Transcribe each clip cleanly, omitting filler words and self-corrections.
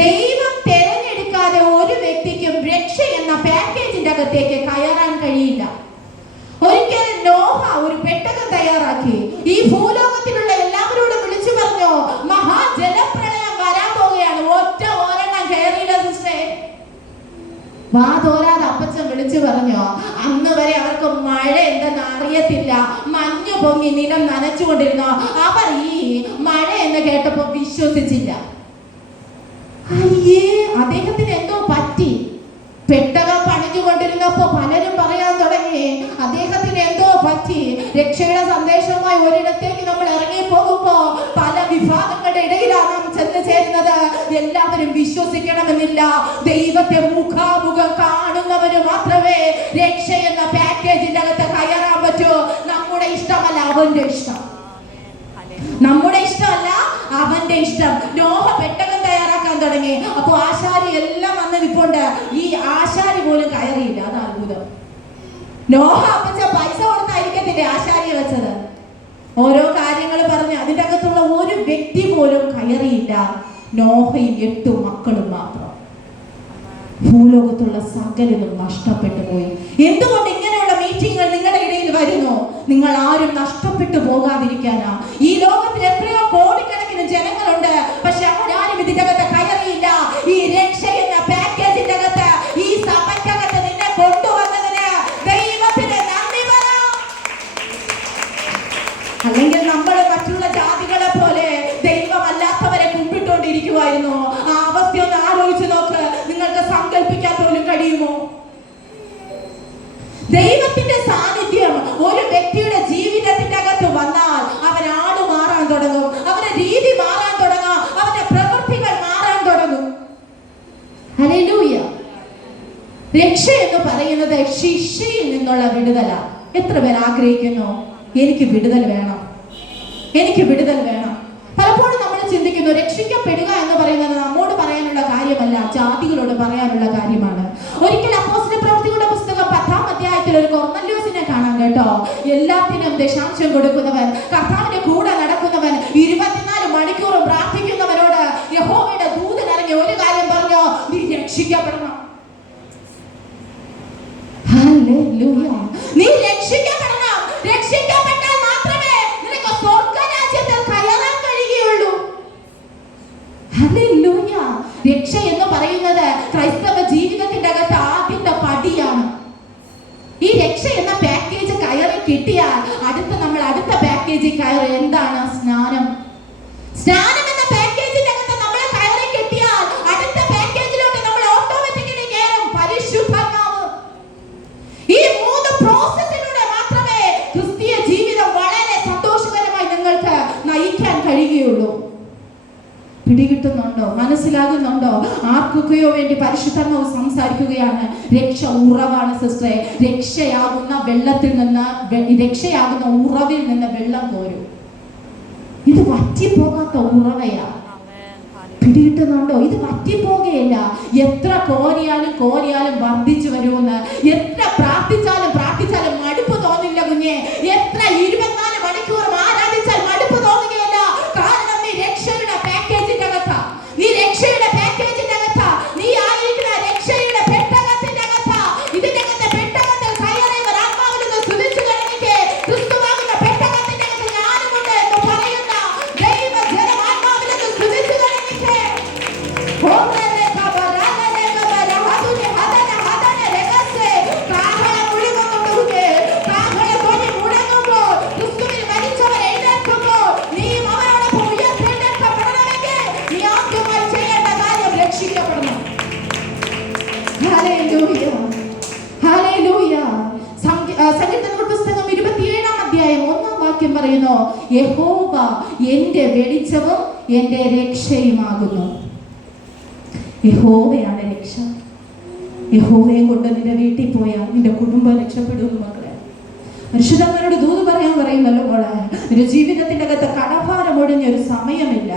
ദൈവം തെരഞ്ഞെടുക്കാതെ ഒരു വ്യക്തിക്കും രക്ഷ എന്ന പാക്കേജിന്റെ അകത്തേക്ക് കയറാൻ കഴിയില്ല. ഒരിക്കൽ നോഹ ഒരു പെട്ടകം തയ്യാറാക്കി ഈ ഭൂലോകത്തിലുള്ള എല്ലാവരോടും വിളിച്ചു പറഞ്ഞു, മഹാജലപ്രളയം വരാൻ പോവുകയാണ്. ഒരെണ്ണം കയറിയില്ല സിസ്റ്ററെ. വാ തോരാതെ അപ്പച്ചൻ വിളിച്ചു പറഞ്ഞു, അന്ന് വരെ അവർക്ക് മഴ എന്തെന്ന് അറിയത്തില്ല, മഞ്ഞു പൊങ്ങി നിലം നനച്ചുകൊണ്ടിരുന്നു. അവർ ഈ മഴ എന്ന് കേട്ടപ്പോ വിശ്വസിച്ചില്ല. അയ്യേ, അദ്ദേഹത്തിന് എന്തോ പറ്റി. പെട്ടകം പണിഞ്ഞുകൊണ്ടിരുന്നപ്പോ പലരും പറയാൻ തുടങ്ങി, അദ്ദേഹത്തിന് എന്തോ പറ്റി. രക്ഷയുടെ സന്ദേശവുമായി ഒരിടത്തേക്ക് നമ്മൾ ഇറങ്ങി പോകുമ്പോ പല വിഭാഗങ്ങളുടെ ഇടയിലാണ് നാം ചെന്ന് ചേരുന്നത്. എല്ലാവരും വിശ്വസിക്കണമെന്നില്ല. ദൈവത്തെ മുഖാമുഖം കാണുന്നവര് മാത്രമേ രക്ഷ എന്ന പാക്കേജിന്റെ അകത്ത് കയറാൻ പറ്റൂ. നമ്മുടെ ഇഷ്ടമല്ല, അവന്റെ ഇഷ്ടം. നമ്മുടെ ഇഷ്ടമല്ല, അവന്റെ ഇഷ്ടം. നോഹ പെട്ടകം തയ്യാറാക്കാൻ തുടങ്ങി. അപ്പൊ ആശാരി എല്ലാം വന്ന് നിൽപ്പുണ്ട്. ഈ ആശാരി പോലും കയറിയില്ല. അത് അത്ഭുതം. നോഹ അപ്പച്ച പൈസ കൊടുത്തായിരിക്കത്തില്ലേ ആശാരിയെ വെച്ചത്. ഓരോ കാര്യങ്ങൾ പറഞ്ഞ് അതിൻ്റെ അകത്തുള്ള ഒരു വ്യക്തി പോലും കയറിയില്ല. നോഹയും 8 മക്കളും മാത്രം. ഭൂലോകത്തുള്ള സകലതും നഷ്ടപ്പെട്ടു പോയി. എന്തുകൊണ്ട് ഇങ്ങനെയുള്ള മീറ്റിങ്ങുകൾ നിങ്ങളുടെ ഇടയിൽ വരുന്നു? നിങ്ങൾ ആരും നഷ്ടപ്പെട്ടു പോകാതിരിക്കാനാ. ഈ ലോകത്തിൽ എത്രയോ കോടിക്കണക്കിന് ജനങ്ങളുണ്ട്, പക്ഷെ അവരാരും ഇതിന്റെ അകത്ത് കയറിയില്ല. ഈ രക്ഷ എന്ന പാക്കേജിന്റെ അകത്ത്, ഈ സഭയ്ക്കകത്ത് നിന്നെ കൊണ്ടുവന്നതിന് ദൈവത്തിന് നന്ദി പറ. അല്ലെങ്കിൽ നമ്മൾ മറ്റുള്ള ജാതികളെ പോലെ ദൈവമല്ലാത്തവരെ കുമ്പിട്ടുകൊണ്ടിരിക്കുമായിരുന്നു. ആ അവസ്ഥയൊന്ന് ആലോചിച്ച് നോക്ക്. നിങ്ങൾക്ക് സങ്കല്പിക്കാൻ പോലും കഴിയുമോ? ദൈവത്തിന്റെ സാന്നിധ്യം ഒരു വ്യക്തിയുടെ ജീവിതത്തിന്റെ അകത്ത് വന്നാൽ അവൻ ആട് മാറാൻ തുടങ്ങും, അവന്റെ രീതി മാറാൻ തുടങ്ങും, അവന്റെ പ്രവൃത്തികൾ മാറാൻ തുടങ്ങും. ഹല്ലേലൂയ. രക്ഷ എന്ന് പറയുന്നത് ശിക്ഷയിൽ നിന്നുള്ള വിടുതല. എത്ര പേർ ആഗ്രഹിക്കുന്നു, എനിക്ക് വിടുതൽ വേണം, എനിക്ക് വിടുതൽ വേണം? പലപ്പോഴും നമ്മൾ ചിന്തിക്കുന്നു, രക്ഷിക്കപ്പെടുക എന്ന് പറയുന്നത് നമ്മോട് പറയാനുള്ള കാര്യമല്ല, ജാതികളോട് പറയാനുള്ള കാര്യമാണ്. ഒരിക്കൽ അപ്പോസ്തല പ്രവൃത്തികളുടെ പുസ്തകം 10-ാം അധ്യായത്തിൽ ഒരു കൊർന്നല്യോസിനെ കാണാം കേട്ടോ. എല്ലാത്തിനും ദശാംശം കൊടുക്കുന്നവൻ, കർത്താവിന്റെ കൂടെ നടക്കുന്നവൻ, 24 മണിക്കൂറും പ്രാർത്ഥിക്കുന്നവരോട് യഹോവയുടെ ദൂതൻ ഇറങ്ങി ഒരു കാര്യം പറഞ്ഞു, നീ രക്ഷിക്കപ്പെടണം. ഹല്ലേലൂയ. നീ രക്ഷിക്കപ്പെടണം. രക്ഷിക്കപ്പെട്ടാൽ മാത്രമേ നിനക്ക് സ്വർഗ്ഗരാജ്യത്തിൽ കയറാൻ കഴിയുകയുള്ളൂ. ഹല്ലേലൂയ. രക്ഷ എന്ന് പറയുന്നത് ക്രൈസ്തവ ജീവിതത്തിന്റെ അകത്ത് ആദ്യത്തെ പടിയാണ്. ഈ രക്ഷ എന്ന പാക്കേജ് കയറി കിട്ടിയാൽ അടുത്ത പാക്കേജിൽ കയറി എന്താണ്? സ്നാനം. സ്നാനം എന്ന പാക്കേജിന്റെ അകത്ത് നമ്മൾ കയറി കിട്ടിയാൽ അടുത്ത പാക്കേജിലോട്ട് നമ്മൾ ഓട്ടോമാറ്റിക്കലി കയറും. പരിശുദ്ധാത്മാവ്. ഈ 3 പ്രോസസ്സിലൂടെ മാത്രമേ ക്രിസ്തീയ ജീവിതം വളരെ സന്തോഷകരമായി നിങ്ങൾക്ക് നയിക്കാൻ കഴിയുകയുള്ളൂ. പിടികിട്ടുന്നുണ്ടോ? മനസ്സിലാകുന്നുണ്ടോ? ആർക്കൊക്കെയോ വേണ്ടി പരിശുദ്ധാത്മാവ് സംസാരിക്കുകയാണ്. രക്ഷ ഉറവാണ് സിസ്റ്ററെ. രക്ഷയാകുന്ന വെള്ളത്തിൽ നിന്ന്, രക്ഷയാകുന്ന ഉറവിൽ നിന്ന് വെള്ളം കോരും. ഇത് വറ്റിപ്പോകാത്ത ഉറവയാ. പിടികിട്ടുന്നുണ്ടോ? ഇത് വറ്റിപ്പോകുകയില്ല. എത്ര കോരിയാലും വർദ്ധിച്ചു വരുമെന്ന്. എത്ര പ്രാർത്ഥിച്ചാലും മടുപ്പ് തോന്നില്ല കുഞ്ഞെ. എത്ര 24 മണിക്കൂറും ആരാധിച്ചാൽ മടുപ്പ് തോന്നുകയില്ല. കാരണം നീ രക്ഷയുടെ പാക്കേജിന്റെ അകത്താ. നീ രക്ഷയുടെ പാക്കേജിന്റെ അകത്താ. നീ ആയിരിക്കുന്ന രക്ഷയുടെ പെട്ടകത്തിന്റെ അകത്താ. ഇതിന്റെ അകത്തെ പെട്ടകത്തിൽ കയറിയവർ ആത്മാവിൽ നിന്ന് സ്തുതിച്ചു കഴിഞ്ഞിട്ട് ക്രിസ്തുവാകുന്ന പെട്ടകത്തിന്റെ അകത്ത് ഞാനുമുണ്ട് എന്ന് പറയുന്ന ദൈവജനം ആത്മാവിൽ നിന്ന് സ്തുതിച്ചു കഴിഞ്ഞിട്ട് സങ്കീർത്തനങ്ങളുടെ പുസ്തകം 27-ാം അധ്യായം 1-ാം വാക്യം പറയുന്നു, യഹോവ എന്റെ വെളിച്ചവും എന്റെ രക്ഷയുമാകുന്നു. യഹോവയാണ് രക്ഷ. യഹോവയെ കൊണ്ട് നിന്റെ വീട്ടിൽ പോയാൽ നിന്റെ കുടുംബം രക്ഷപ്പെടും മക്കളെ. പരിശുദ്ധന്മാരോട് ദൂത് പറയുന്നല്ലോ മോളെ. നിന്റെ ജീവിതത്തിന്റെ അകത്ത് കടഭാരം ഒഴിഞ്ഞ ഒരു സമയമില്ല.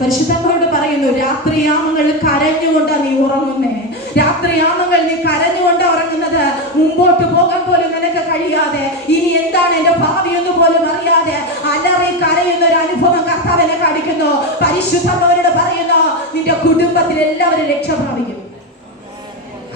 പരിശുദ്ധന്മാരോട് പറയുന്നു, രാത്രിയാമങ്ങളിൽ കരഞ്ഞുകൊണ്ടാ നീ ഉറങ്ങുന്നേ. രാത്രിയാമങ്ങൾ നീ കരഞ്ഞുകൊണ്ടാ ഉറങ്ങുന്നത്. മുമ്പോട്ട് പോകാൻ പോലും നിനക്ക് കഴിയാതെ ഇനി എന്താണ് എന്റെ ഭാവി എന്ന് പോലും അറിയാതെ അലറി കരയുന്ന ഒരു അനുഭവം കർത്താവിനെ കാണിക്കുന്നു. പരിശുദ്ധമായവരോട് പറയുന്നു, നിന്റെ കുടുംബത്തിൽ എല്ലാവരും രക്ഷ പ്രാപിക്കും.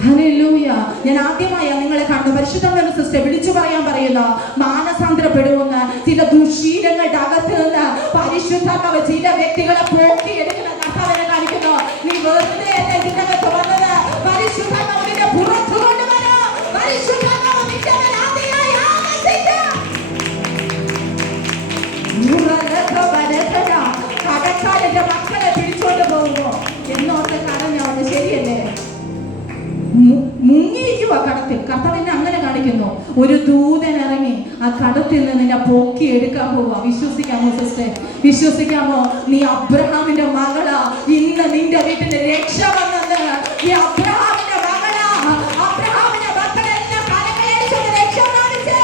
ഹല്ലേലൂയ. ഞാൻ ആദ്യമായി നിങ്ങളെ കാണുന്നു. പരിശുദ്ധമായ സിസ്റ്റർ വിളിച്ചു പറയാൻ പറയുന്നു, മാനസാന്തരപ്പെടുന്ന ചില ദുശീലങ്ങളുടെ അകത്ത് നിന്ന് പരിശുദ്ധാത്മാവ് ചില വ്യക്തികളെ പോക്കിയെടുക്കുന്ന കർത്താവിനെ കാണിക്കുന്നു. നീ വെറുതെ ഇതിനകത്ത് വന്നത്, പരിശുദ്ധാത്മാവ് നിന്നെ പുറത്തു കൊണ്ടുവരാ. പരിശുദ്ധാത്മാവ് നിന്റെ മേൽ ആദിയായി ആവസിക്കും. കടക്കാരന്റെ മക്കളെ പിടിച്ചോണ്ട് പോകുമ്പോ എന്നോർത്ത് കടഞ്ഞവന് ശരിയല്ലേ? മുങ്ങിയിരിക്കുക കടത്തിൽ. കർത്താവിനെ അങ്ങനെ കാണിക്കുന്നു. ഒരു ദൂതൻ ഇറങ്ങി ആ കടത്തിൽ നിന്ന് നിന്നെ പൊക്കി എടുക്കാൻ പോവുക. വിശ്വസിക്കാമോ സിസ്റ്റർ? വിശ്വസിക്കാമോ? നീ അബ്രഹാമിന്റെ മകളാ. ഇന്ന് നിന്റെ വീട്ടിന് രക്ഷ വന്നത്. നീ അബ്രഹാമിന്റെ മകളാ. അബ്രഹാമിന്റെ മക്കളെല്ലാം കരകയറിച്ചത് രക്ഷ കാണിച്ച്.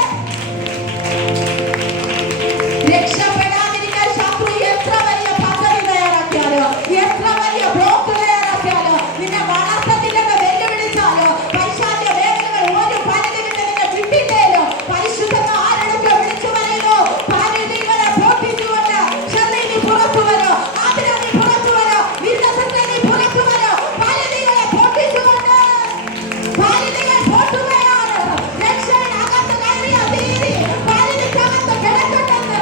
രക്ഷപ്പെടാതിരിക്കാൻ ശത്രു എത്ര വലിയ പദ്ധതി തയ്യാറാക്കിയാലോ, എത്ര വലിയ ബ്ലോക്ക് തയ്യാറാക്കിയാലോ, നിന്നെ വളർത്തത്തില്ലെന്ന് വെല്ലുവിളിച്ചാലോ, പൈശാചിക വേദനകൾ ഒരു പരിധി വിട്ട് നിന്നെ വിട്ടില്ലേലോ, പരിശുദ്ധത ആരെടുത്ത് വിളിച്ചു പറയുന്നു, പരിധികളെ പൊട്ടിച്ചുകൊണ്ട് ശരീരം പുറത്തു വരോ, അതിനെ നീ പുറത്തു വരോ, വിശ്വാസത്തെ നീ പുറത്തു വരോ, പരിധികളെ പൊട്ടിച്ചുകൊണ്ട് പരിധികൾ പൊട്ടുകയാണ്. രക്ഷയിനകത്ത് കയറിയ തീരി പരിധിക്കകത്ത് കിടക്കട്ടെന്ന്.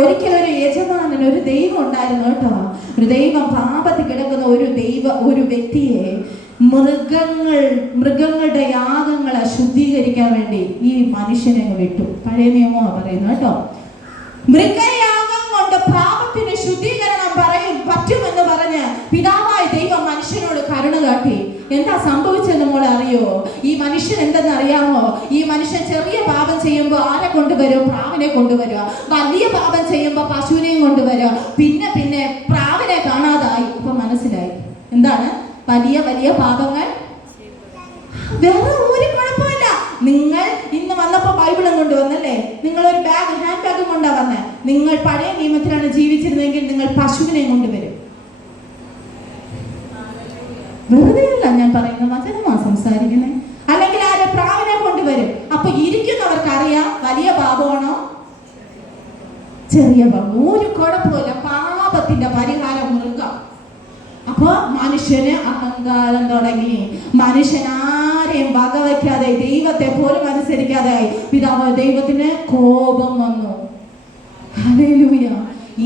ഒരിക്കലൊരു യജമാനൻ, ഒരു ദൈവം ഉണ്ടായിരുന്നു കേട്ടോ. ഒരു ദൈവം പാപത്തിൽ കിടക്കുന്ന ഒരു വ്യക്തിയെ മൃഗങ്ങളുടെ യാഗങ്ങളെ ശുദ്ധീകരിക്കാൻ വേണ്ടി ഈ മനുഷ്യനെ വിട്ടു. പഴയ നിയമമാണ് പറയുന്നത് കേട്ടോ. മൃഗയാഗം കൊണ്ട് പാപത്തിന് ശുദ്ധീകരണം പറ്റുമെന്ന് പറഞ്ഞ് പിതാവായ ദൈവം മനുഷ്യനോട് കരുണ കാട്ടി. എന്താ സംഭവിച്ചെന്ന് മോളെ അറിയോ? ഈ മനുഷ്യൻ എന്തെന്ന് അറിയാമോ? ഈ മനുഷ്യൻ ചെറിയ പാപം ചെയ്യുമ്പോൾ ആരെ കൊണ്ടുവരും? പ്രാവിനെ കൊണ്ടുവരിക. വലിയ പാപം ചെയ്യുമ്പോൾ പശുവിനെയും കൊണ്ടുവരിക. പിന്നെ പ്രാവിനെ കാണാതായി. ഇപ്പൊ മനസ്സിലായി എന്താണ് വലിയ വലിയ പാപങ്ങൾ. വേറെ ഒരു കുഴപ്പമില്ല. നിങ്ങൾ ഇന്ന് വന്നപ്പോ ബൈബിളും കൊണ്ടുവന്നല്ലേ? നിങ്ങൾ ഒരു ഹാൻഡ് ബാഗും കൊണ്ടാ വന്നേ. നിങ്ങൾ പഴയ നിയമത്തിലാണ് ജീവിച്ചിരുന്നെങ്കിൽ നിങ്ങൾ പശുവിനെ കൊണ്ടുവരും. വെറുതെയല്ല ഞാൻ പറയുന്നത്, വചനമാ സംസാരിക്കണേ. അല്ലെങ്കിൽ ആരെ പ്രാവിനെ കൊണ്ടുവരും. അപ്പൊ ഇരിക്കുന്നവർക്ക് അറിയാം വലിയ പാപമാണോ ചെറിയ പാപം. ഒരു കുഴപ്പമില്ല. പാപത്തിന്റെ പരിഹാരം മൃഗം. അപ്പൊ മനുഷ്യന് അഹങ്കാരം തുടങ്ങി. മനുഷ്യൻ ആരെയും വകവയ്ക്കാതെ, ദൈവത്തെ പോലും അനുസരിക്കാതെ പിതാവ് ദൈവത്തിന് കോപം വന്നു. ഹല്ലേലൂയ.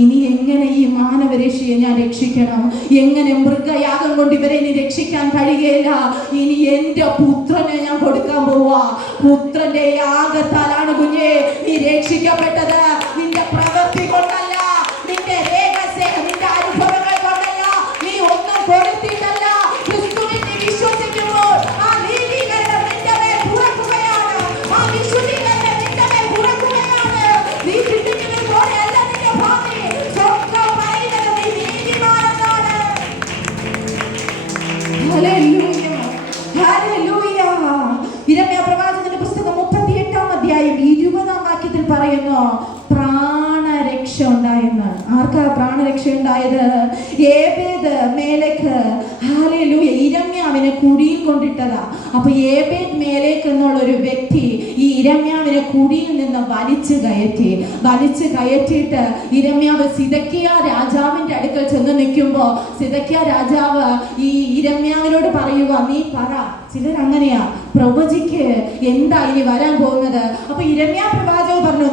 ഇനി എങ്ങനെ ഈ മാനവരക്ഷയെ ഞാൻ രക്ഷിക്കണം? എങ്ങനെ മൃഗയാഗം കൊണ്ട് ഇവരെ ഇനി രക്ഷിക്കാൻ കഴിയുകയില്ല. ഇനി എന്റെ പുത്രനെ ഞാൻ കൊടുക്കാൻ പോവാ. പുത്രന്റെ യാഗത്താലാണ് കുഞ്ഞെ നീ രക്ഷിക്കപ്പെട്ടത്. നിന്റെ പ്രവൃത്തി കൊണ്ടല്ല, നിന്റെ രഹസ്യ, നിന്റെ അനുഭവങ്ങൾ കൊണ്ടല്ല, നീ ഒന്നും കൊടുത്തിട്ടല്ല. ക്രിസ്തുവിൽ നീ വിശ്വസിക്കുമ്പോൾ ആ നീതീകരണം നിന്റെ മേൽ പുറക്കുകയാണ്. ആ വിശുദ്ധീകരണം നിന്റെ മേൽ പുറക്കുകയാണ്. നീ ചിന്തിക്കുന്നത് പോലെയല്ല നിന്റെ ഭാവി. സ്വർഗ്ഗം പറയുന്നത് നീ നീതിമാനെന്നാണ്. Hallelujah, hallelujah. യിരെമ്യാ പ്രവാചകന്റെ പുസ്തകം 38-ാം അധ്യായം 20-ാം വാക്യത്തിൽ പറയുന്നു, പ്രാണരക്ഷ ഉണ്ടായെന്ന്. ആർക്കാ പ്രാണരക്ഷ ഉണ്ടായത്? ഏബേദ് മേലേക്ക്. ഹല്ലേലൂയ. യിരെമ്യാവിനെ കുഴിയിൽ കൊണ്ടിട്ടതാ. അപ്പൊ ഏബേദ് മേലേക്ക് എന്നുള്ള ഒരു വ്യക്തി ഈ യിരെമ്യാവിനെ കുഴിയിൽ നിന്ന് വലിച്ചു കയറ്റിയിട്ട് യിരെമ്യാവ് സിദക്കിയ രാജാവിന്റെ അടുക്കൽ ചെന്ന് നിൽക്കുമ്പോ സിദക്കിയ രാജാവ് ഈ യിരെമ്യാവിനോട് പറയുക, നീ പറ. ചിലരങ്ങനെയാ, പ്രവചിക്ക് എന്താ ഇനി വരാൻ പോകുന്നത്. അപ്പൊ യിരെമ്യാ പ്രവാചകൻ പറഞ്ഞു,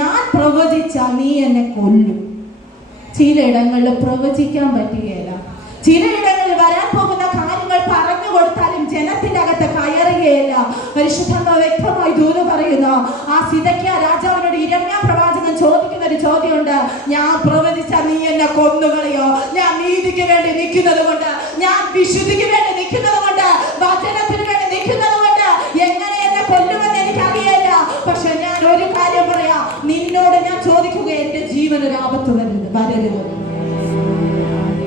ഞാൻ പ്രവചിച്ചാൽ നീ എന്നെ കൊല്ലും. ചിലയിടങ്ങളിൽ പ്രവചിക്കാൻ പറ്റുകയില്ല. ചിലയിടങ്ങളിൽ വരാൻ പോകുന്ന കാര്യങ്ങൾ പറഞ്ഞു കൊടുത്താലും ജനത്തിന്റെ അകത്ത് കയറുകയില്ല. പരിശുദ്ധാത്മാവ് വ്യക്തമായി ദൂരം പറയുന്നു. ആ സിദക്കിയ രാജാവിനോട് യിരെമ്യാ പ്രവാചകൻ ചോദിക്കുന്ന ഒരു ചോദ്യമുണ്ട്. ഞാൻ പ്രവചിച്ചാൽ നീ എന്നെ കൊന്നുകളയോ? ഞാൻ നീതിക്ക് വേണ്ടി നിൽക്കുന്നത് കൊണ്ട്, ഞാൻ വിശുദ്ധിക്ക് വേണ്ടി നിൽക്കുന്നത് കൊണ്ട്, വചനത്തിന് വേണ്ടി നിൽക്കുന്നത് കൊണ്ട് എങ്ങനെ എന്നെ കൊല്ലുമെന്ന് എനിക്കറിയില്ല. പക്ഷെ ഞാൻ ഒരു കാര്യം പറയാം, നിന്നോട് ഞാൻ ചോദിക്കുക, എന്റെ ജീവനൊരു ആപത്ത് വരരുത്.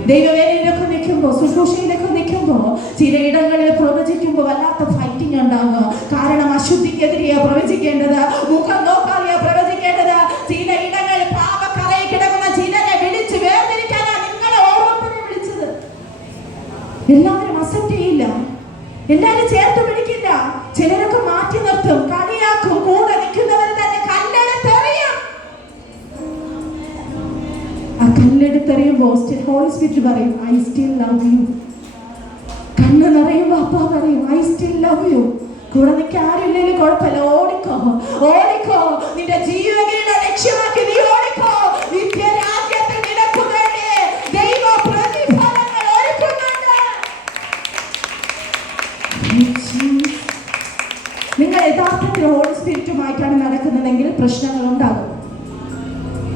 ദൈവവേലയിലൊക്കെ നിൽക്കുമ്പോ, ശുശ്രൂഷയിലൊക്കെ നിൽക്കുമ്പോ, ചിലയിടങ്ങളിൽ പ്രവചിക്കുമ്പോ വല്ലാത്ത ഫൈറ്റിംഗ് ഉണ്ടാകും. കാരണം അശുദ്ധിക്കെതിരെയാ പ്രവചിക്കേണ്ടത്, മുഖം നോക്കാതെയാ പ്രവചിക്കേണ്ടത്. ചിലയിടങ്ങളിൽ പാപക്കറയിൽ കിടക്കുന്ന ചിലരെ വിളിച്ച് വേർതിരിക്കാൻ എല്ലാവരും അക്സെപ്റ്റ് ചെയ്യില്ല, എല്ലാവരും ചേർത്ത് പിടിക്കില്ല. ചിലരൊക്കെ മാറ്റി നിർത്തും, കളിയാക്കും. കൂടെ നിൽക്കുന്നവർ തന്നെ കല്ലെടുത്തെറിയും. ആ കല്ലെടുത്തെറിയുമ്പോ ഹോളി സ്പിരിറ്റ് പറയും, ഐ സ്റ്റിൽ ലവ് യു. കണ്ണ് നിറയുമ്പോ അപ്പ പറയും, ഐ സ്റ്റിൽ ലവ് യു. കൂടെ നിൽക്കാൻ ആരുമില്ലെങ്കിൽ കുഴപ്പമില്ല, ഓടിക്കോ ഓടിക്കോ, നിന്റെ ജീവകിരീടം ലക്ഷ്യമാക്കി നീ ഓടിക്കോ. നിത്യരാജ്യത്തിൽ നിനക്ക് വേണ്ടി ദൈവ പ്രതിഫലങ്ങൾ ഒരുക്കുന്നുണ്ട്. നിങ്ങൾ യഥാർത്ഥത്തിൽ ഹോളി സ്പിരിറ്റുമായിട്ടാണ് നടക്കുന്നതെങ്കിൽ പ്രശ്നങ്ങൾ ഉണ്ടാകും.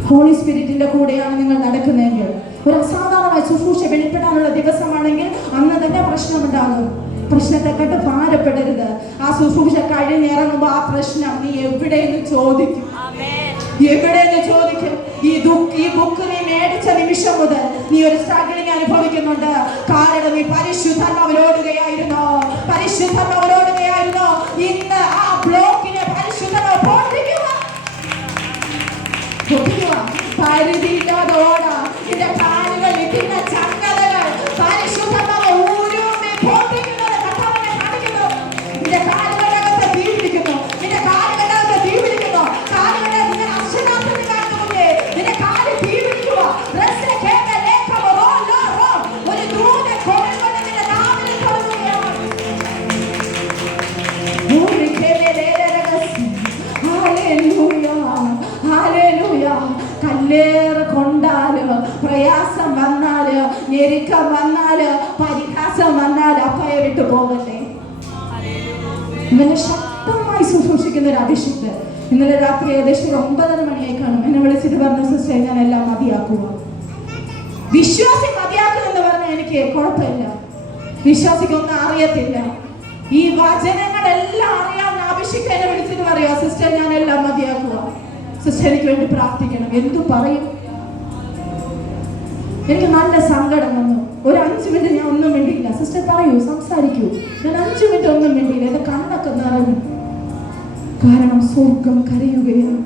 ഹോളി സ്പിരിറ്റിന്റെ കൂടെയാണ് നിങ്ങൾ നടക്കുന്നതെങ്കിൽ, ഒരു അസാധാരണമായ ശുശ്രൂഷ വെളിപ്പെടാനുള്ള ദിവസമാണെങ്കിൽ അന്ന് തന്നെ പ്രശ്നമുണ്ടാകും. പ്രശ്നത്തെ കണ്ട് ഭാരപ്പെടരുത്. ആ ശുശ്രൂഷ കഴിഞ്ഞിറങ്ങുമ്പോ ആ പ്രശ്നം നീ എവിടെയെന്ന് ചോദിക്കും, എവിടെയെന്ന് ചോദിക്കും. ഈ ബുക്ക് നീ മേടിച്ച നിമിഷം മുതൽ നീ ഒരു സ്ട്രഗിളിങ് അനുഭവിക്കുന്നുണ്ട്. കാരണം നീ പരിശുദ്ധനവരോടുകയായിരുന്നോ, പരിശുദ്ധനവരോടുകയായിരുന്നോ. ഇന്ന് ആ ബ്ലോക്കിനെ പരിശുദ്ധനോ പൊട്ടിക്കുക, പരിധിയില്ലാതെ ഓടാ. നിന്റെ കാലുകൾ ഇടുന്ന ചങ്ങലകൾ പരിശുദ്ധമായ ഊരുമേ പൊട്ടിക്കുന്നത് കർത്താവിനെ കാണിക്കുന്നു. നിന്റെ കാലുകളകത്ത് തീ പിടിക്കുന്നു, നിന്റെ കാലുകളകത്ത് തീ പിടിക്കുന്നു. കാലുകളെ നിങ്ങൾ അക്ഷരാർത്ഥത്തിൽ കാണുന്നില്ലേ, നിന്റെ കാല് തീ പിടിക്കുക. ഒരു ദൂരെ കൊണ്ടുകൊണ്ട് നിന്റെ നാവിൽ തുടങ്ങുകയാണ്. കല്ലേറ് കൊണ്ടാല്, പ്രയാസം വന്നാല്, ഞെരുക്കം വന്നാല്, പരിഹാസം വന്നാല് അപ്പയെ വിട്ടു പോകട്ടെ. ഇങ്ങനെ ശക്തമായി ശുശ്രൂഷിക്കുന്ന ഒരു അഭിഷേക് ഇന്നലെ രാത്രി ഏകദേശം 9:30 മണിയായി കാണും. എന്നെ വിളിച്ചിട്ട് പറഞ്ഞ സിസ്റ്റർ, ഞാൻ എല്ലാം മതിയാക്കുക. വിശ്വാസി മതിയാക്കുമെന്ന് പറഞ്ഞാൽ എനിക്ക് കുഴപ്പമില്ല, വിശ്വാസിക്കൊന്നും അറിയത്തില്ല. ഈ വചനങ്ങളെല്ലാം അറിയാവുന്ന അഭിഷേക് എന്നെ വിളിച്ചിട്ട് പറയുക, സിസ്റ്റർ ഞാൻ എല്ലാം മതിയാക്കുക, സിസ്റ്റർ എനിക്ക് വേണ്ടി പ്രാർത്ഥിക്കണം. എന്തു പറയും? എനിക്ക് നല്ല സങ്കടം വന്നു. ഒരു 5 മിനിറ്റ് ഞാൻ ഒന്നും മിണ്ടിയില്ല. സിസ്റ്റർ പറയൂ, സംസാരിക്കൂ. ഞാൻ 5 മിനിറ്റ് ഒന്നും മിണ്ടിയില്ല. എന്റെ കണ്ണൊക്കെ നിറഞ്ഞു. കാരണം സ്വർഗം കരയുകയാണ്.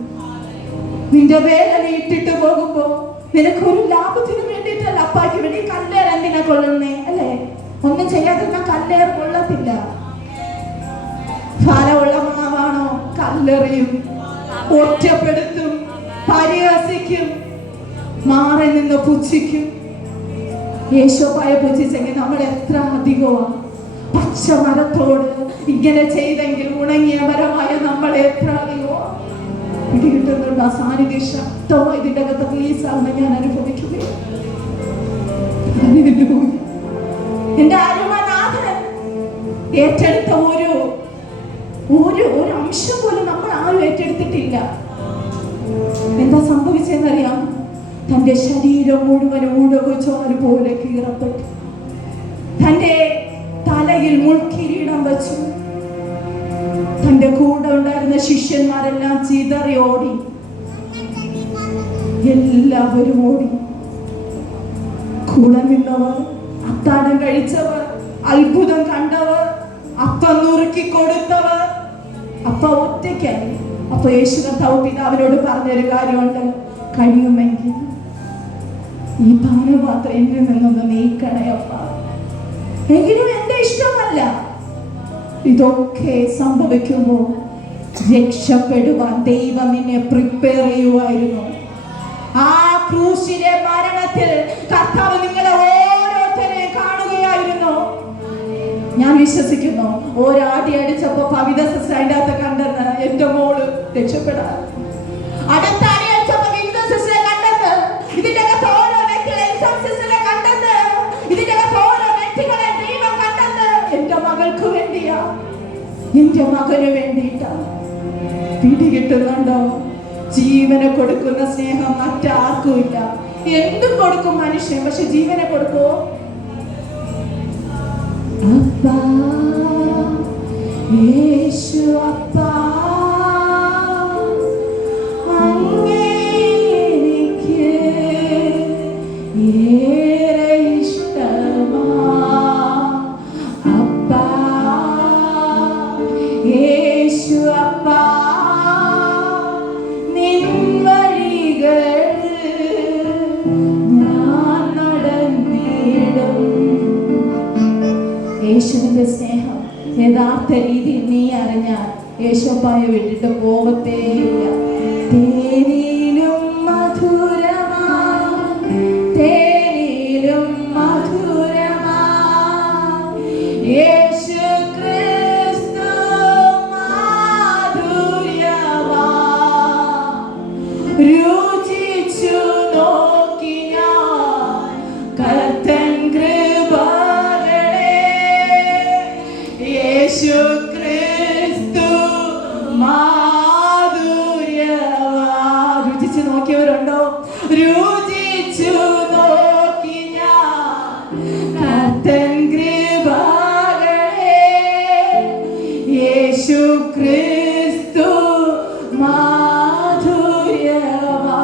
നിന്റെ വേദന ഇട്ടിട്ട് പോകുമ്പോ നിനക്കൊരു ലാഭത്തിന് വേണ്ടിയിട്ടല്ല, അപ്പാക്ക് വേണ്ടി. കല്ലേർ എന്തിനാ കൊള്ളുന്നേ അല്ലേ? ഒന്നും ചെയ്യാതിരുന്ന കല്ലേർ കൊള്ളത്തില്ല. ഫലമുള്ള മാവാണോ? കല്ലെറിയും, ഒറ്റപ്പെടുത്തും, പരിഹസിക്കും, മാറി നിന്ന് പുച്ഛിക്കും. യേശോപ്പായെ പുച്ഛിച്ചെങ്കിൽ നമ്മൾ എത്ര അധികമാണ്. പച്ച മരത്തോട് ഇങ്ങനെ ചെയ്തെങ്കിൽ ഉണങ്ങിയ മരമായ നമ്മൾ എത്ര അധികമാണ്. പിടികിട്ടുന്നുണ്ട്. ആ സാന്നിധ്യം ശക്തമായി ഇതിന്റെ അകത്ത് റിലീസ് ആവുന്ന ഞാൻ അനുഭവിക്കുകയാണ്. എന്റെ അരുമനാഥൻ ഏറ്റെടുത്ത ഒരു അംശം പോലും നമ്മൾ ആരും ഏറ്റെടുത്തിട്ടില്ല. എന്താ സംഭവിച്ചെന്നറിയാം? തന്റെ ശരീരം മുഴുവൻ ഊടകച്ചോറ് പോലെ കീറപ്പെട്ടു. തന്റെ തലയിൽ മുൾക്കിരീടം വെച്ചു. തന്റെ കൂടെ ഉണ്ടായിരുന്ന ശിഷ്യന്മാരെല്ലാം ചിതറി ഓടി. എല്ലാവരും ഓടി. കൂടെ നിന്നവർ, അത്താഴം കഴിച്ചവർ, അത്ഭുതം കണ്ടവർ, അപ്പം നുറുക്കി കൊടുത്തവർ, അപ്പ ഒറ്റയ്ക്കായി. അപ്പൊ യേശു കർത്താവ് പിതാവിനോട് പറഞ്ഞൊരു കാര്യമുണ്ട്, കഴിയുമെങ്കിൽ ഈ പാനപാത്രം എന്നിൽ നിന്നൊന്ന് നീക്കണേ അപ്പ. എങ്കിലും എന്റെ ഇഷ്ടമല്ല. ഇതൊക്കെ സംഭവിക്കുമ്പോ രക്ഷപ്പെടുവാൻ ദൈവം നിന്നെ പ്രിപ്പയർ ചെയ്യുമായിരുന്നു. ആ ക്രൂശിലെ മരണത്തിൽ കർത്താവ് നിങ്ങളെ ഓരോരുത്തരെയും കാണുകയായിരുന്നു. ഞാൻ വിശ്വസിക്കുന്നു, ഒരാടി അടിച്ചപ്പോ കവിത സിസ്റ്റർ അതിൻ്റെ അകത്ത് കണ്ടെന്ന് എന്റെ മോള് രക്ഷപ്പെടാൻ. അടുത്ത അടി അടിച്ചപ്പോ വിവിധ സിസ്റ്ററെ കണ്ടെന്ന്, ഇതിന്റെ അകത്ത് ഓരോ വ്യക്തികളെ സിസ്റ്ററെ കണ്ടെന്ന്, ഇതിന്റെ അകത്ത് ഓരോ വ്യക്തികളെ ദൈവം കണ്ടെന്ന്. എന്റെ മകൾക്ക് വേണ്ടിയാ, എന്റെ മകന് വേണ്ടിയിട്ടാ. പിടികിട്ടുന്നുണ്ടോ? ജീവനെ കൊടുക്കുന്ന സ്നേഹം മറ്റാർക്കും ഇല്ല. എന്തും കൊടുക്കും മനുഷ്യൻ, പക്ഷെ ജീവനെ കൊടുക്കോ? അപ്പാ യേശു അപ്പാ, അങ്ങേ എനിക്ക് ഏറെ ഇഷ്ടമാ. അപ്പാ യേശു അപ്പാ, നിൻ വഴികളിൽ ഞാൻ നടന്നിടും. യേശുവിന്റെ സ്നേഹം യഥാർത്ഥ രീതിയിൽ നീ അറിഞ്ഞാൽ യേശോപ്പായെ വിട്ടിട്ട് പോകത്തേയില്ല. തേനിലും മധുരമാ, തേനിലും മധുരമാ യേശു ക്രിസ്തു മാധുര്യമാ. രുചിച്ചു നോക്കി ഞാൻ കർത്തൻ കൃപകളെ, യേശു ക്രിസ്തു മാധുര്യമാ. രുചിച്ചു നോക്കിയവരുണ്ടോ? രുചിച്ചു നോക്കി ഞാൻ കർത്തൻ കൃപകളെ, യേശു ക്രിസ്തു മാധുര്യമാ.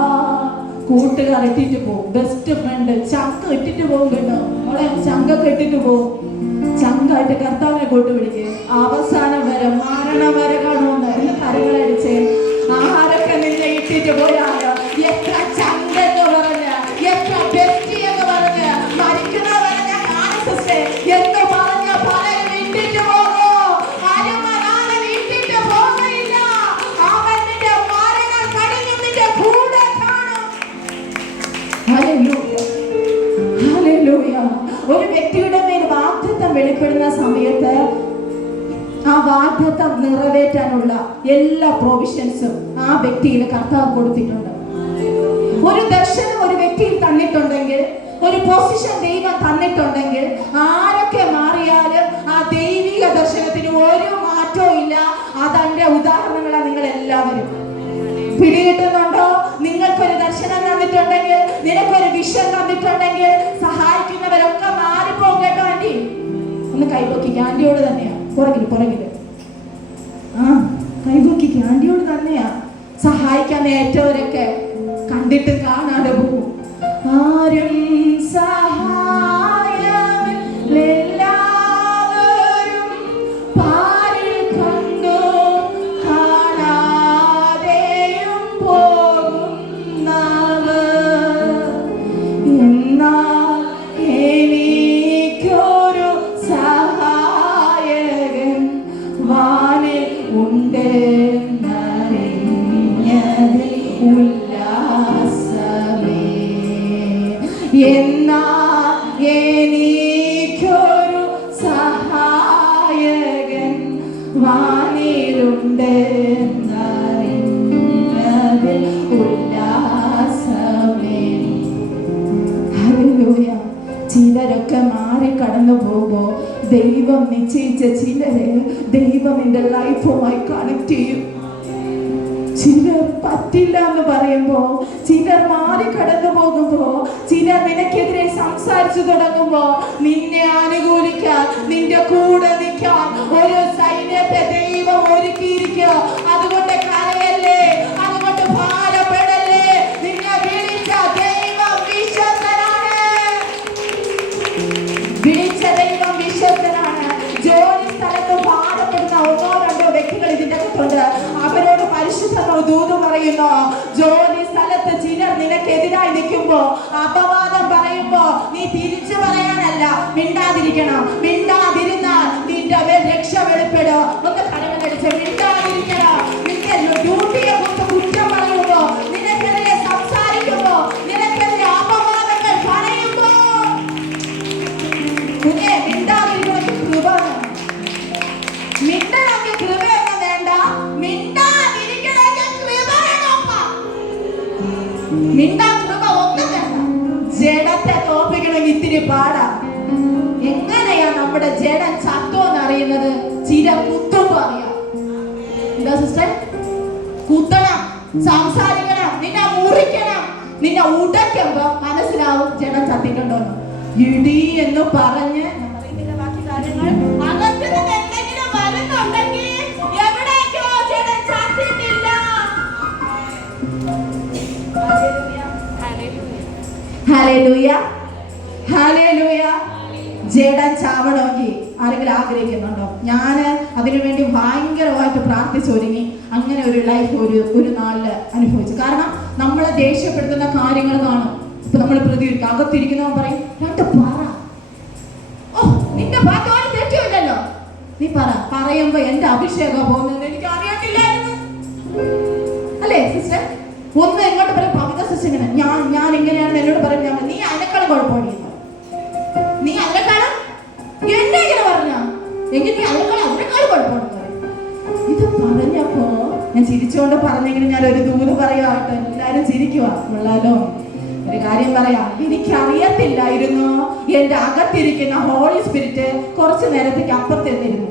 കൂട്ടുകാർ ഇട്ടിട്ട് പോകും, ബെസ്റ്റ് ഫ്രണ്ട് ചങ്ക ഇട്ടിട്ട് പോകും കേട്ടോ. അവളെ ചങ്കൊക്കെ ഇട്ടിട്ട് പോകും. ചങ്കായിട്ട് കർത്താവിനെ കൂട്ടുപിടിക്കുക. അവസാനം വരെ മരണം വരെ കാണുമെന്ന് എല്ലാ കരങ്ങളടിച്ച് ആരൊക്കെ നിന്നെ ഇട്ടിട്ട് പോയാലോ, എത്ര ചങ്കെന്ന് പറഞ്ഞ, എത്ര ബെസ്റ്റി എന്ന് പറഞ്ഞ് മരിക്കുന്ന പറഞ്ഞ സിസ്റ്റർ എന്ന് പറഞ്ഞ പലരും ഇട്ടിട്ട് പോകുമോ? ആരും ഇട്ടിട്ട് പോകയില്ല. അവൻ നിന്റെ മരണം കഴിഞ്ഞും നിന്റെ കൂടെ കാണും. Hallelujah, hallelujah. ഒരു വ്യക്തിയുടെ മേൽ വാഗ്ദത്തം വെളിപ്പെടുന്ന സമയത്ത് ആ വാഗ്ദത്തം നിറവേറ്റാനുള്ള എല്ലാ പ്രൊവിഷൻസും ആ വ്യക്തിയിൽ കർത്താവ് കൊടുത്തിട്ടുണ്ട്. ഒരു ദർശനം ഒരു വ്യക്തിയിൽ തന്നിട്ടുണ്ടെങ്കിൽ, ഒരു പൊസിഷൻ ദൈവം തന്നിട്ടുണ്ടെങ്കിൽ, ആരൊക്കെ മാറിയാലും ആ ദൈവിക ദർശനത്തിന് ഒരു മാറ്റവും ഇല്ല. അതിന്റെ ഉദാഹരണങ്ങളാണ് നിങ്ങൾ എല്ലാവരും. പിടികിട്ടുന്നുണ്ടോ? നിങ്ങൾക്കൊരു ദർശനം തന്നിട്ടുണ്ടെങ്കിൽ, നിനക്കൊരു വിഷൻ തന്നിട്ടുണ്ടെങ്കിൽ, സഹായിക്കുന്നവരൊക്കെ മാറിപ്പോകും കേട്ടോ. ആന്റി ഒന്ന് കൈപൊക്കിക്ക്. ആന്റിയോട് തന്നെയാ. പുറകില് കൈപൊക്കിക്ക്. ആന്റിയോട് തന്നെയാ. സഹായിക്കാൻ ഏറ്റവരൊക്കെ കണ്ടിട്ട് കാണാതെ പോകും. ആരും സഹായമില്ലെല്ലാവരും പാരിൽ കണ്ടു കാണാതെയും പോകുന്നവർ. എന്നാൽ എനിക്കൊരു സഹായകൻ വാനിൽ ഉണ്ടെന്നറിഞ്ഞതിൽ ഉല്ലാസമേ. എന്നാൽ എനിക്കൊരു സഹായകൻ വാനിലുണ്ടെന്നറിഞ്ഞതിൽ ഉല്ലാസമേ. ഹല്ലേലൂയ. ചിലരൊക്കെ മാറി കടന്നു പോകുമ്പോ ദൈവം നിശ്ചയിച്ച ചിലരെ ദൈവം നിന്റെ ലൈഫുമായി കണക്ട് ചെയ്യും. ചിലർ പറ്റില്ല എന്ന് പറയുമ്പോ, ചിലർ മാറി കടന്നു പോകുമ്പോ, ചിലർ നിനക്കെതിരെ സംസാരിച്ചു തുടങ്ങുമ്പോ, നിന്നെ അനുകൂലിക്കാൻ, നിന്റെ കൂടെ നിൽക്കാൻ ഒരു സൈന്യത്തെ ദൈവം ഒരുക്കിയിരിക്കുക. അതുകൊണ്ട് കരയല്ലേ, അതുകൊണ്ട് ഭാരപ്പെടല്ലേ. നിന്നെ വിളിച്ച ദൈവം വിശ്വസ്തനാണ്. വിളിച്ച ദൈവം വിശ്വസ്തനാണ്. ജോലി സ്ഥലത്ത് ഭാരപ്പെടുന്ന ഒന്നോ രണ്ടോ വ്യക്തികൾ ഇതിന്റെ അകത്തുണ്ട്. അവരോട് പരിശുദ്ധ ദൂത് പറയുന്നു, ജോലി സ്ഥലത്ത് ചിലർ നിനക്കെതിരായി നിൽക്കുമ്പോ, അപവാദം പറയുമ്പോ നീ തിരിച്ചു പറയാനല്ല, മിണ്ടാതിരിക്കണം. മിണ്ടാതിരുന്നാൽ നിന്റെ മേൽ രക്ഷ വെളിപ്പെടും. ഒന്ന് കടമടിച്ച് മിണ്ടാതിരിക്കണം. നിന്റെ ഡ്യൂട്ടിയെ കുറിച്ച് കുറ്റം പറയുമ്പോ, നിനക്കെതിരെ സംസാരിക്കുമ്പോ, നിനക്കെതിരെ അപവാദങ്ങൾ പറയുമ്പോ കുഞ്ഞെ മിണ്ടാതിരിക്കണമെങ്കിൽ കൃപ. മിണ്ടണമെങ്കിൽ കൃപയൊന്നും വേണ്ട, മിണ്ടാതിരിക്കണമെങ്കിൽ കൃപ വേണോപ്പ. മിണ്ടാ കൃപ ഒന്നും വേണ്ട. ജഡത്തെ തോപ്പിക്കണമെങ്കിൽ ഇത്തിരി പാടാ. എങ്ങനെയാ നമ്മുടെ ജഡം ചത്തോന്ന് അറിയുന്നത്? ചില കുത്തുമ്പോ അറിയാം. എന്താ സിസ്റ്റർ? കുത്തണം, സംസാരിക്കണം, നിന്നെ മുറിക്കണം, നിന്നെ ഉടയ്ക്കുമ്പോ മനസ്സിലാവും ജഡം ചത്തിട്ടുണ്ടോന്ന്. ഇടി എന്ന് പറഞ്ഞ് ബാക്കി കാര്യങ്ങൾ അകത്ത് നിന്ന് എന്തെങ്കിലും വരുന്നുണ്ടെങ്കിൽ എവിടേക്കോ ജഡം ചത്തിട്ടില്ല. Hallelujah, hallelujah. ജഡം ചാവണമെങ്കിൽ ആരെങ്കിലും ആഗ്രഹിക്കുന്നുണ്ടോ? ഞാൻ അതിനുവേണ്ടി ഭയങ്കരമായിട്ട് പ്രാർത്ഥിച്ചൊരുങ്ങി അങ്ങനെ ഒരു ലൈഫ് ഒരു നാളില് അനുഭവിച്ചു. കാരണം നമ്മളെ ദേഷ്യപ്പെടുത്തുന്ന കാര്യങ്ങൾ കാണും. ഇപ്പൊ നമ്മൾ പ്രതികരിക്കും. അകത്തിരിക്കുന്നവൻ പറയും, രണ്ട് പറ, ഓ നിന്റെ ഭാഗ്യം തെറ്റില്ല, നീ പറയുമ്പോ എന്റെ അഭിഷേകം പോകുന്നത് എനിക്ക് അറിയത്തില്ലായിരുന്നു അല്ലേ സിസ്റ്റർ? ഒന്ന് എങ്ങോട്ട് പറയും പവിത്ര സിസ്റ്റർ ഇങ്ങനെ ഞാൻ ഇങ്ങനെയാണെന്ന് എന്നോട് പറയും. നീ അതിനേക്കാളും കുഴപ്പമാണ്, നീ അതിനേക്കാളും എന്നെ ഇങ്ങനെ പറഞ്ഞ എങ്കിൽ നീ അതിനേക്കാളും കുഴപ്പമാണെന്ന് പറയും. ഇത് പറഞ്ഞപ്പോ ഞാൻ ചിരിച്ചുകൊണ്ട് പറഞ്ഞെങ്കിലും ഞാൻ ഒരു ദൂത് പറയുവാട്ടോ. എല്ലാരും ചിരിക്കുവാ ഉള്ളാലോ. ഒരു കാര്യം പറയാം, എനിക്കറിയത്തില്ലായിരുന്നു എന്റെ അകത്തിരിക്കുന്ന ഹോളി സ്പിരിറ്റ് കുറച്ചു നേരത്തേക്ക് അപ്പുറത്തെന്നിരുന്നു.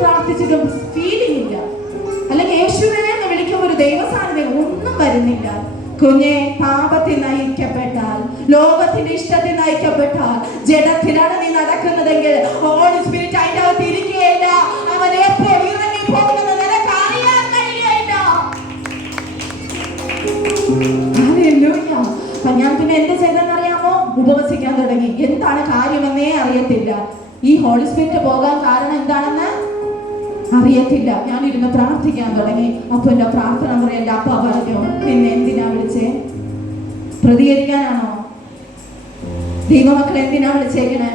പ്രാർത്ഥിച്ചിട്ടും ഫീലിംഗ് ഇല്ല. അല്ലെങ്കിൽ യേശുവേ എന്ന് വിളിക്കുമ്പോൾ ഒരു ദൈവ സാന്നിധ്യം ഒന്നും വരുന്നില്ല. കുഞ്ഞെ, പാപത്തിൽ നയിക്കപ്പെട്ടാൽ, ലോകത്തിന്റെ ഇഷ്ടത്തിൽ നയിക്കപ്പെട്ടാൽ, ജഡത്തിലാണ് നീ നടക്കുന്നതെങ്കിൽ ഹോളി സ്പിരിറ്റ് അതിന്റെ അകത്ത് ഇരിക്കുകയില്ല. അവൻ എപ്പോ ഇറങ്ങി പോകുന്നത് നിനക്ക് അറിയാൻ കഴിയുകയില്ല. ഞാൻ പിന്നെ എന്ത് ചെയ്തെന്നറിയാമോ? ഉപവസിക്കാൻ തുടങ്ങി. എന്താണ് കാര്യമെന്നേ അറിയത്തില്ല. ഈ ഹോളി സ്പിരിറ്റ് പോകാൻ കാരണം എന്താണെന്ന് അറിയത്തില്ല. ഞാനിരുന്ന് പ്രാർത്ഥിക്കാൻ തുടങ്ങി. അപ്പൊ എന്റെ പ്രാർത്ഥന പറയാൻ എന്റെ അപ്പ പറഞ്ഞു, നിന്നെ എന്തിനാ വിളിച്ചേ? പ്രതികരിക്കാനാണോ? ദൈവമക്കൾ എന്തിനാ വിളിച്ചേക്കണേ?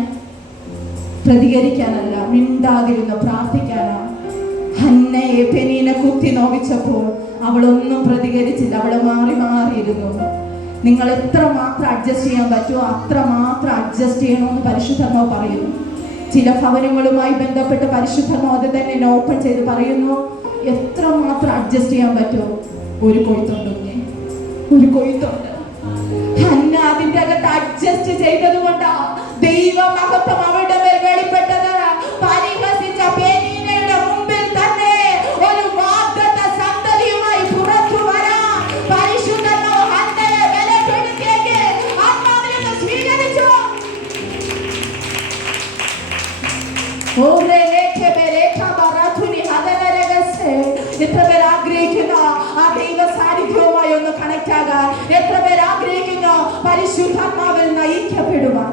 പ്രതികരിക്കാനല്ല, മിണ്ടാതിരുന്ന് പ്രാർത്ഥിക്കാനാ. ഹന്നയെ പെനീനെ കുത്തി നോവിച്ചപ്പോൾ അവളൊന്നും പ്രതികരിച്ചില്ല. അവള് മാറിയിരുന്നു. നിങ്ങൾ എത്രമാത്രം അഡ്ജസ്റ്റ് ചെയ്യാൻ പറ്റുമോ അത്രമാത്രം അഡ്ജസ്റ്റ് ചെയ്യണമെന്ന് പരിശുദ്ധാത്മാവ് പറയുന്നു. ചില ഭവനങ്ങളുമായി ബന്ധപ്പെട്ട് പരിശുദ്ധാത്മാവ് അത് തന്നെ ഓപ്പൺ ചെയ്ത് പറയുന്നു. എത്രമാത്രം അഡ്ജസ്റ്റ് ചെയ്യാൻ പറ്റുമോ? ഒരു കൊയ്ത്തുണ്ട്. ഹന്ന അതിന്റെ അകത്ത് അഡ്ജസ്റ്റ് ചെയ്തത് കൊണ്ടാ ദൈവമഹത്വം അവരുടെ മേൽ വെളിപ്പെട്ടത്. പരിഹസിച്ച പെനീനയുടെ മുമ്പിൽ തന്നെ ഒരു വാഗ്ദത്ത സന്തതിയുമായി പുറത്തു വരാൻ പരിശുദ്ധാത്മാവ് ഹന്നയെ ബലപ്പെടുത്തിയെങ്കിൽ ആത്മാവിൽ നിന്ന് സ്വീകരിച്ചു. എത്ര പേർ ആഗ്രഹിക്കുന്ന ആ ദൈവ സാന്നിധ്യവുമായി ഒന്ന് കണക്ട് ആകാൻ? എത്ര പേർ ആഗ്രഹിക്കുന്നു പരിശുദ്ധാത്മാവിൽ നയിക്കപ്പെടുവാൻ?